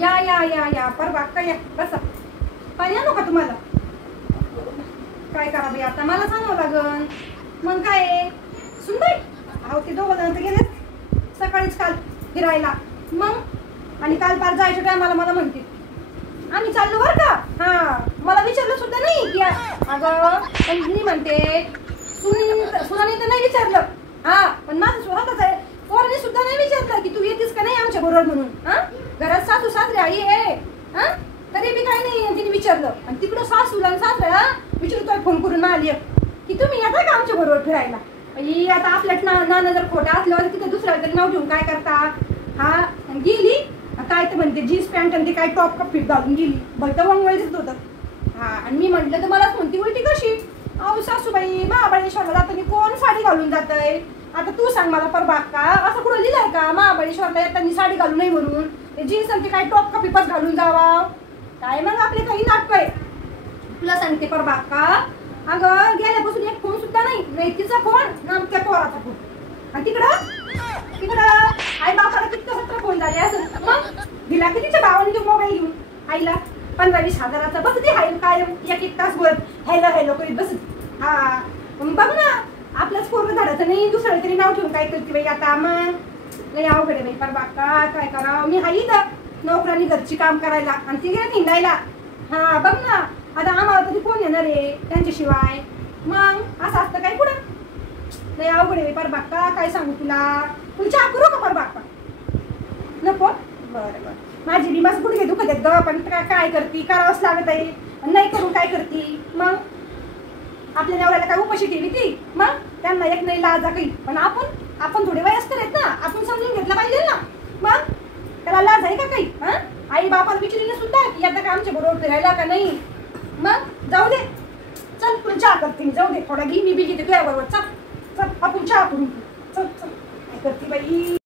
या परवा काय या बसा. पाणी आणू का तुम्हाला? काय करा बाई आता मला सांगावं लागन. मग काय सुनबाई अहो ते दोघं जण तर गेले सकाळीच काल फिरायला. मग आणि काल पार जायच्या टायमाला मला म्हणते आम्ही चाललो बरं का. हा मला विचारलं सुद्धा नाही की अगं पण मी म्हणते सुनाने तर नाही विचारलं. हा पण माझं स्वतःच आहे. पोराने सुद्धा नाही विचारलं की तू येतेस का नाही आमच्या बरोबर म्हणून. हा घरात सासू सासरे आई आहे. हा तरी बी काही नाही तिने विचारलं. आणि तिकडं सासूला आणि सासऱ्या विचारतोय फोन करून मारली की तुम्ही येता का आमच्या बरोबर फिरायला. आता आपल्या नाना जर खोटा असल्यावर तिथे दुसऱ्या तरी नाव ठेवून काय करता. हा गेली काय तर म्हणते जीन्स पॅन्ट आणि ते काय टॉप कपीट घालून गेली. भलतं वंगळ दिसत होतं. हा आणि मी म्हटलं तर मलाच म्हणती उलटी कशी. अहो सासूबाई महाबळेश्वरला जाताना कोण साडी घालून जातंय. आता तू सांग मला परवा का असं कुठं लिहिलंय का महाबळेश्वरला येताना साडी घालून नाही म्हणून. ते जीन्स आणि ते काय टॉप कपीपच घालून जावा. काय मग आपले काही नाटक आहे. तुला सांगते परवा का अगं गेल्यापासून एक फोन सुद्धा नाही तिचा फोन ना त्या पोराचा फोन. आणि तिकडं आई बापाला किती 17 फोन झाले असं. मग दिला की तिच्या भावाने तो मोबाईल घेऊन आईला 15-20 हजाराचा बस ते हाय काय एक तास वर हॅलो हॅलो करीत बस. हा बघ ना आपलंच पोरगं झाडाचं नाही दुसरं तरी नाव ठेवून काय करते बाई आता. मग लय अवघड आहे बाई परवा काय करावं. मी हाई इथं नोकरांनी घरची काम करायला आणि ती गेली हिंडायला. हा बघ ना आता आम्हाला तरी कोण येणार आहे त्यांच्याशिवाय. मग असं असतं काय पुढं लय अवघड आहे परवा काय सांगू तुला. चहा करू का परवा नको. बरं माझी दिमाग गुडघे दुखत आहेत ग. पण काय करते करावंच लागत आहे. नाही करून काय करते. मग आपल्या नवऱ्याला काय उपाशी ठेवी ती. मग त्यांना एक नाही लाजा काही. पण आपण थोडे वयस्कर आहेत ना. आपण समजून घेतलं पाहिजे ना. मग त्याला लाज आहे का काही. हा आई बापाला विचारलं सुद्धा की आता का आमच्या बरोबर फिरायला का नाही. मग जाऊ दे चल तुला चहा करते मी. जाऊ दे थोडा घे मी बी घेते तुझ्या बरोबर. चल चल आपण चहा करून चल चल काय करते बाई.